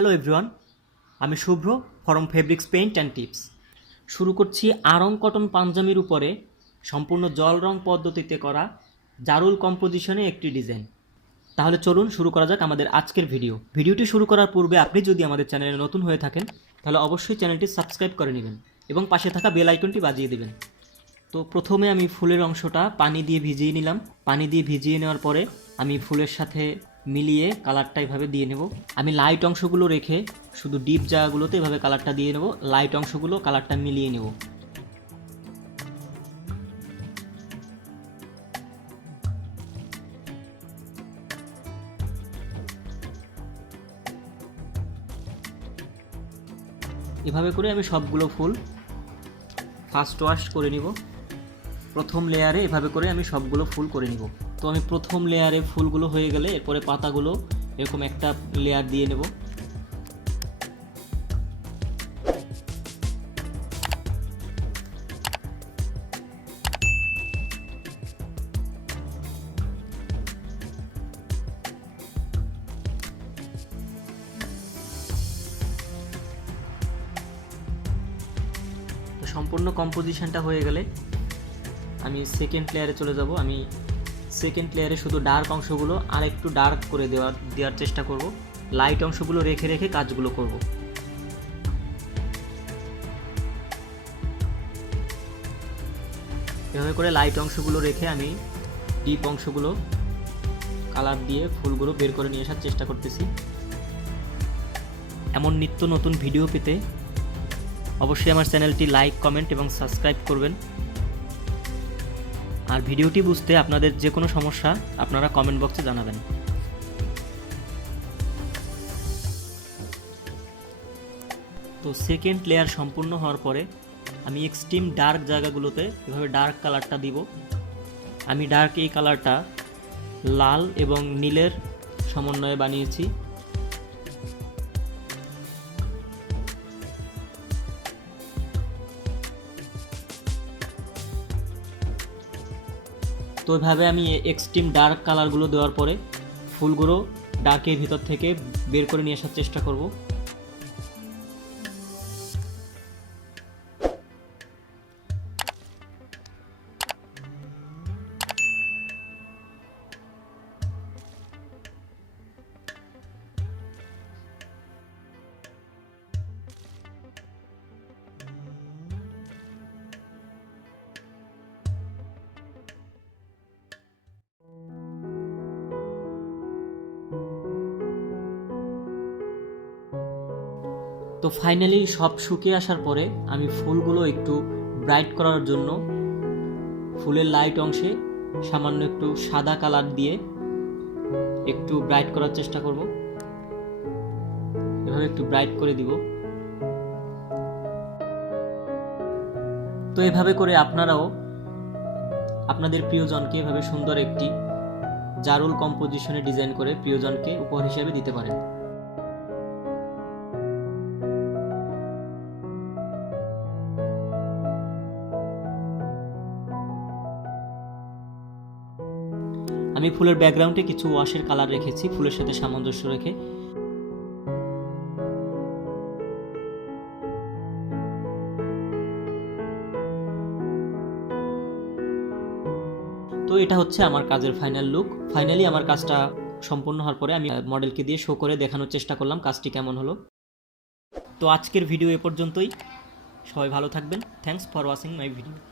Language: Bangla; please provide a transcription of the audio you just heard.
হ্যালো এভরিওয়ান, আমি Shubhra from fabrics paint and tips. শুরু করছি আড়ং কটন পাঞ্জাবির উপরে সম্পূর্ণ জল রং পদ্ধতিতে করা জারুল কম্পোজিশনে একটি ডিজাইন। তাহলে চলুন শুরু করা যাক আমাদের আজকের ভিডিওটি শুরু করার পূর্বে আপনি যদি আমাদের চ্যানেলে নতুন হয়ে থাকেন তাহলে অবশ্যই চ্যানেলটি সাবস্ক্রাইব করে নেবেন এবং পাশে থাকা বেল আইকনটি বাজিয়ে দেবেন। তো প্রথমে আমি ফুলের অংশটা পানি দিয়ে ভিজিয়ে নিলাম। পানি দিয়ে ভিজিয়ে নেওয়ার পরে আমি ফুলের সাথে মিলিয়ে কালারটা এভাবে দিয়ে নেব। আমি লাইট অংশগুলো রেখে শুধু ডিপ জায়গাগুলোতে এভাবে কালারটা দিয়ে নেব, লাইট অংশগুলো কালারটা মিলিয়ে নেব। এভাবে করে আমি সবগুলো ফুল ফার্স্ট ওয়াশ করে নিব। প্রথম লেয়ারে এভাবে করে আমি সবগুলো ফুল করে নিব। তো আমি প্রথম লেয়ারে ফুলগুলো হয়ে গেলে এরপরে পাতাগুলো এরকম একটা লেয়ার দিয়ে নেব। সম্পূর্ণ কম্পোজিশনটা হয়ে গেলে আমি সেকেন্ড লেয়ারে চলে যাব। আমি সেকেন্ড লেয়ারে শুধু ডার্ক অংশগুলো আর একটু ডার্ক করে দেওয়ার চেষ্টা করব। লাইট অংশগুলো রেখে রেখে কাজগুলো করব। এভাবে করে লাইট অংশগুলো রেখে আমি ডিপ অংশগুলো কালার দিয়ে ফুলগুলো বের করে নিয়ে আসার চেষ্টা করতেছি। এমন নিত্য নতুন ভিডিও পেতে অবশ্যই আমার চ্যানেলটি লাইক, কমেন্ট এবং সাবস্ক্রাইব করবেন। আর ভিডিওটি বুঝতে আপনাদের যে কোনো সমস্যা আপনারা কমেন্ট বক্সে জানাবেন। তো সেকেন্ড লেয়ার সম্পূর্ণ হওয়ার পরে আমি এক্সট্রিম ডার্ক জায়গাগুলোতে এভাবে ডার্ক কালারটা দিব। আমি ডার্ক এই কালারটা লাল এবং নীলের সমন্বয়ে বানিয়েছি। তো এভাবে আমি এক্সট্রিম ডার্ক কালারগুলো দেওয়ার পরে ফুলগুলো ডার্কের ভিতর থেকে বের করে নিয়ে আসার চেষ্টা করব। তো ফাইনালি সব শুকিয়ে আসার পরে আমি ফুলগুলো একটু ব্রাইট করার জন্য ফুলের লাইট অংশে সামান্য একটু সাদা কালার দিয়ে একটু ব্রাইট করার চেষ্টা করব। এভাবে একটু ব্রাইট করে দিব। তো এভাবে করে আপনারাও আপনাদের প্রিয়জনকে এভাবে সুন্দর একটি জারুল কম্পোজিশনে ডিজাইন করে প্রিয়জনকে উপহার হিসেবে দিতে পারেন। আমি ফুলের ব্যাকগ্রাউন্ডে কিছু ওয়াশের কালার রেখেছি ফুলের সাথে সামঞ্জস্য রেখে। তো এটা হচ্ছে আমার কাজের ফাইনাল লুক। ফাইনালি আমার কাজটা সম্পূর্ণ হওয়ার পরে আমি মডেলকে দিয়ে শো করে দেখানোর চেষ্টা করলাম কাজটি কেমন হলো। তো আজকের ভিডিও এ পর্যন্তই। সবাই ভালো থাকবেন। Thanks for watching my video.